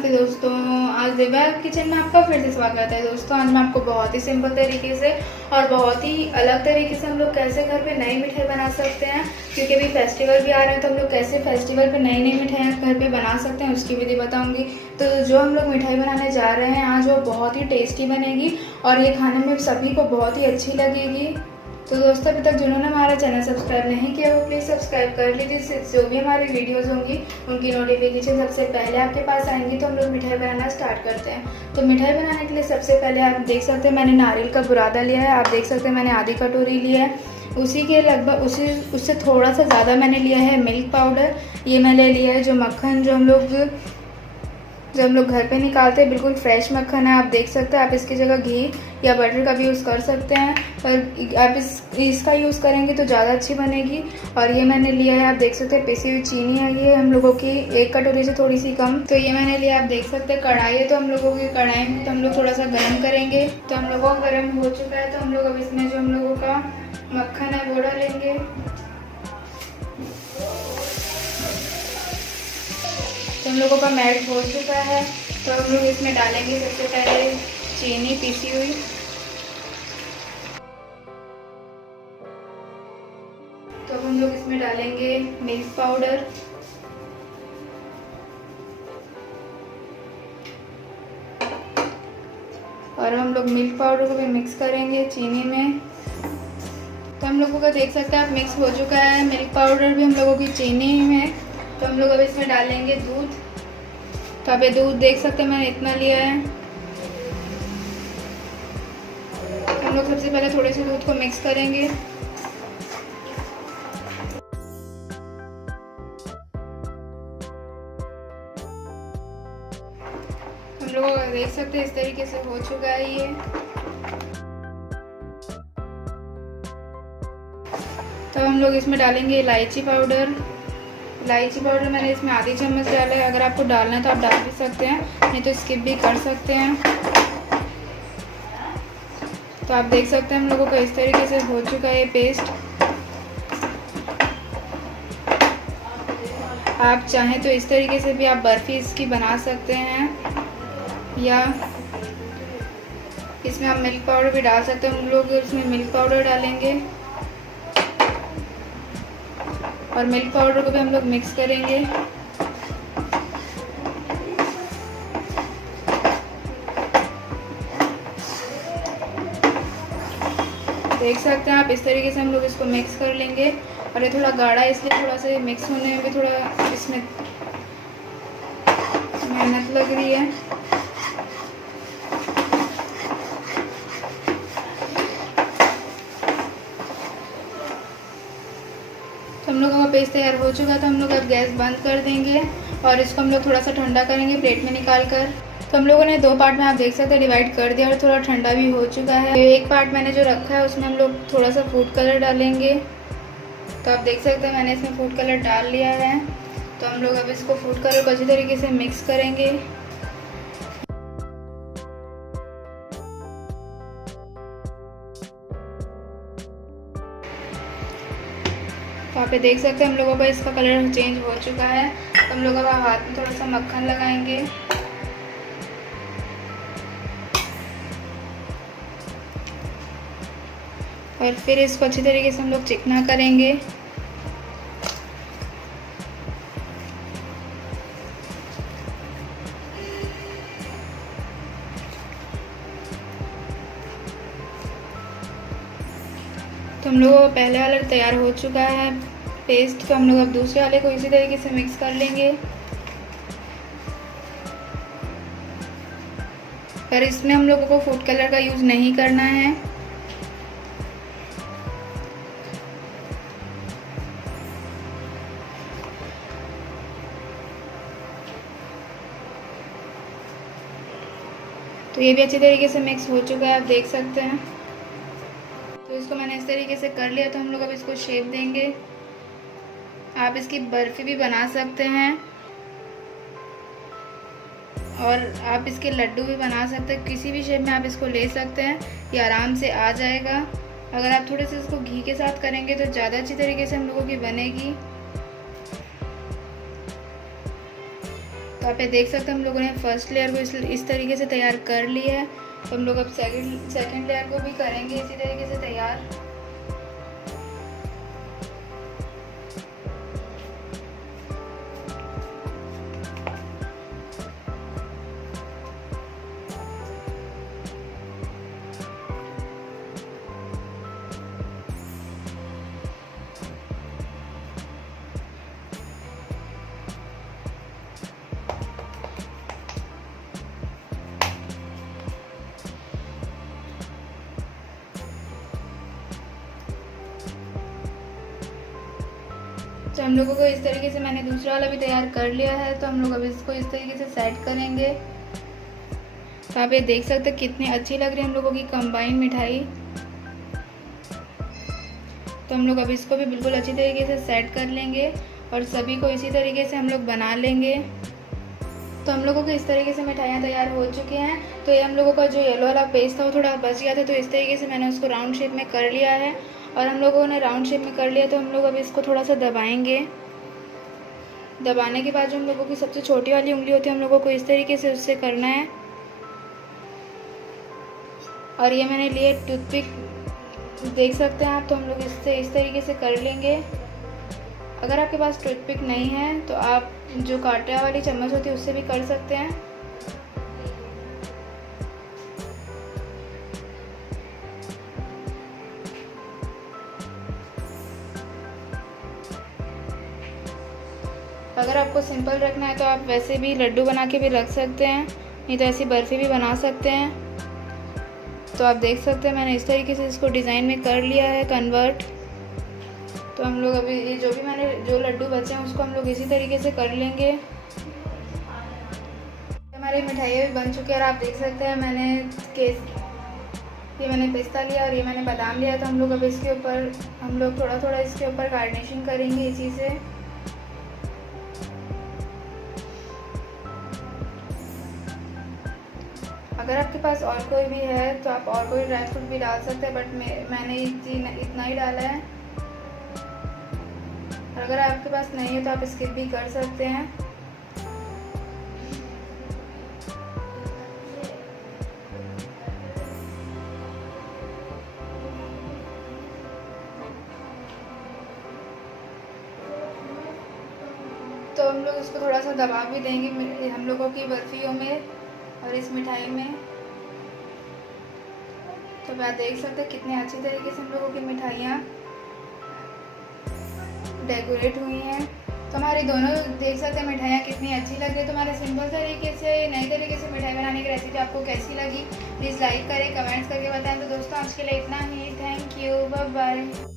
नमस्ते दोस्तों, आज दिव्या किचन में आपका फिर से स्वागत है। दोस्तों आज मैं आपको बहुत ही सिंपल तरीके से और बहुत ही अलग तरीके से हम लोग कैसे घर पे नई मिठाई बना सकते हैं, क्योंकि अभी फेस्टिवल भी आ रहे हैं तो हम लोग कैसे फेस्टिवल पे नई नई मिठाइयाँ घर पे बना सकते हैं उसकी विधि बताऊंगी। तो जो हम लोग मिठाई बनाने जा रहे हैं आज वो बहुत ही टेस्टी बनेगी और ये खाने में सभी को बहुत ही अच्छी लगेगी। तो दोस्तों अभी तक जिन्होंने हमारा चैनल सब्सक्राइब नहीं किया वो प्लीज़ सब्सक्राइब कर लीजिए, जो भी हमारी वीडियोस होंगी उनकी नोटिफिकेशन सबसे पहले आपके पास आएंगी। तो हम लोग मिठाई बनाना स्टार्ट करते हैं। तो मिठाई बनाने के लिए सबसे पहले आप देख सकते हैं मैंने नारियल का बुरादा लिया है। आप देख सकते हैं मैंने आधी कटोरी लिया है, उसी के लगभग उससे थोड़ा सा ज़्यादा मैंने लिया है मिल्क पाउडर। ये मैंने लिया है जो मक्खन जो हम लोग घर पे निकालते हैं, बिल्कुल फ्रेश मक्खन है। आप देख सकते हैं, आप इसकी जगह घी या बटर का भी यूज़ कर सकते हैं, पर आप इसका यूज़ करेंगे तो ज़्यादा अच्छी बनेगी। और ये मैंने लिया है, आप देख सकते हैं पिसी हुई चीनी है, ये हम लोगों की एक कटोरी से थोड़ी सी कम। तो ये मैंने लिया, आप देख सकते हैं कढ़ाई है, तो हम लोगों की कढ़ाई में तो हम लोग थोड़ा सा गर्म करेंगे। तो हम लोगों का गर्म हो चुका है, तो हम लोग अब इसमें जो हम लोगों का मक्खन है वो डालेंगे। तो हम लोगों का मेल्ट हो चुका है, तो हम लोग इसमें डालेंगे सबसे पहले चीनी पीसी हुई। तो हम लोग इसमें डालेंगे मिल्क पाउडर। और हम लोग मिल्क पाउडर को भी मिक्स करेंगे चीनी में। तो हम लोगों का देख सकते हैं आप मिक्स हो चुका है मिल्क पाउडर भी हम लोगों की चीनी में। तो हम लोग अब इसमें डालेंगे दूध। तो आप ये दूध देख सकते हैं मैंने इतना लिया है। हम लोग सबसे पहले थोड़े से दूध को मिक्स करेंगे। हम लोग देख सकते हैं इस तरीके से हो चुका है ये। तो हम लोग इसमें डालेंगे इलायची पाउडर। इलायची पाउडर मैंने इसमें आधी चम्मच डाला है, अगर आपको डालना है तो आप डाल भी सकते हैं, नहीं तो स्किप भी कर सकते हैं। तो आप देख सकते हैं हम लोगों का इस तरीके से हो चुका है पेस्ट। आप चाहें तो इस तरीके से भी आप बर्फ़ी इसकी बना सकते हैं, या इसमें आप मिल्क पाउडर भी डाल सकते हैं। हम लोग इसमें मिल्क पाउडर डालेंगे और मिल्क पाउडर को भी हम लोग मिक्स करेंगे। देख सकते हैं आप इस तरीके से हम लोग इसको मिक्स कर लेंगे। और ये थोड़ा गाढ़ा है इसलिए थोड़ा सा मिक्स होने में भी थोड़ा इसमें मेहनत लग रही है। हम लोगों का पेस्ट तैयार हो चुका है, तो हम लोग अब गैस बंद कर देंगे और इसको हम लोग थोड़ा सा ठंडा करेंगे प्लेट में निकाल कर। तो हम लोगों ने दो पार्ट में आप देख सकते हैं डिवाइड कर दिया और थोड़ा ठंडा भी हो चुका है। एक पार्ट मैंने जो रखा है उसमें हम लोग थोड़ा सा फूड कलर डालेंगे। तो आप देख सकते हैं मैंने इसमें फूड कलर डाल लिया है। तो हम लोग अब इसको फूड कलर को अच्छी तरीके से मिक्स करेंगे। तो आप ये देख सकते हैं हम लोगों का इसका कलर चेंज हो चुका है। तो हम लोग अब हाथ में थोड़ा सा मक्खन लगाएंगे और फिर इसको अच्छी तरीके से हम लोग चिकना करेंगे। तो हम लोगों का पहले वाला तैयार हो चुका है पेस्ट। तो हम लोग अब दूसरे वाले को इसी तरीके से मिक्स कर लेंगे। पर इसमें हम लोगों को फूड कलर का यूज़ नहीं करना है। तो ये भी अच्छी तरीके से मिक्स हो चुका है, आप देख सकते हैं। तो इसको मैंने इस तरीके से कर लिया। तो हम लोग अब इसको शेप देंगे। आप इसकी बर्फ़ी भी बना सकते हैं और आप इसके लड्डू भी बना सकते हैं। किसी भी शेप में आप इसको ले सकते हैं, ये आराम से आ जाएगा। अगर आप थोड़े से इसको घी के साथ करेंगे तो ज़्यादा अच्छी तरीके से हम लोगों की बनेगी। तो आप ये देख सकते हैं हम लोगों ने फर्स्ट लेयर को इस तरीके से तैयार कर लिया है। तो हम लोग अब सेकंड लेयर को भी करेंगे इसी तरीके से तैयार। तो हम लोगों को इस तरीके से मैंने दूसरा वाला भी तैयार कर लिया है। तो हम लोग अब इसको इस तरीके से सेट करेंगे। तो आप ये देख सकते हैं कितनी अच्छी लग रही है हम लोगों की कंबाइन मिठाई। तो हम लोग अब इसको भी बिल्कुल अच्छी तरीके से सेट कर लेंगे और सभी को इसी तरीके से हम लोग बना लेंगे। तो हम लोगों को इस तरीके से मिठाइयाँ तैयार हो चुकी हैं। तो ये हम लोगों का जो येलो वाला पेस्ट था वो थोड़ा बच गया था, तो इस तरीके से मैंने उसको राउंड शेप में कर लिया है। और हम लोगों ने राउंड शेप में कर लिया तो हम लोग अब इसको थोड़ा सा दबाएंगे। दबाने के बाद जो हम लोगों की सबसे छोटी वाली उंगली होती है हम लोगों को इस तरीके से उससे करना है। और ये मैंने लिए टूथपिक, देख सकते हैं आप। तो हम लोग इससे इस तरीके से कर लेंगे। अगर आपके पास टूथपिक नहीं है तो आप जो कांटे वाली चम्मच होती है उससे भी कर सकते हैं। अगर आपको सिंपल रखना है तो आप वैसे भी लड्डू बना के भी रख सकते हैं, नहीं तो ऐसी बर्फ़ी भी बना सकते हैं। तो आप देख सकते हैं मैंने इस तरीके से इसको डिज़ाइन में कर लिया है कन्वर्ट। तो हम लोग अभी ये जो लड्डू बचे हैं उसको हम लोग इसी तरीके से कर लेंगे। हमारी मिठाइयाँ भी बन चुकी है और आप देख सकते हैं ये मैंने पिस्ता लिया और ये मैंने बादाम लिया। तो हम लोग अब इसके ऊपर हम लोग थोड़ा थोड़ा इसके ऊपर गार्निशिंग करेंगे इसी से। अगर आपके पास और कोई भी है तो आप और कोई ड्राई फ्रूट भी डाल सकते हैं, बट मैंने इतना ही डाला है। और अगर आपके पास नहीं है तो आप स्किप भी कर सकते हैं। तो हम लोग इसको थोड़ा सा दबा भी देंगे हम लोगों की बर्फियों में और इस मिठाई में। तो आप देख सकते हैं कितने अच्छी तरीके से हम लोगों की मिठाइयाँ डेकोरेट हुई हैं। तो हमारी दोनों देख सकते हैं मिठाइयाँ कितनी अच्छी लग रही है। तो हमारे सिंपल तरीके से नए तरीके से मिठाई बनाने की रेसिपी आपको कैसी लगी प्लीज़ लाइक करें, कमेंट्स करके बताएं। तो दोस्तों आज के लिए इतना ही। Thank you, bye bye.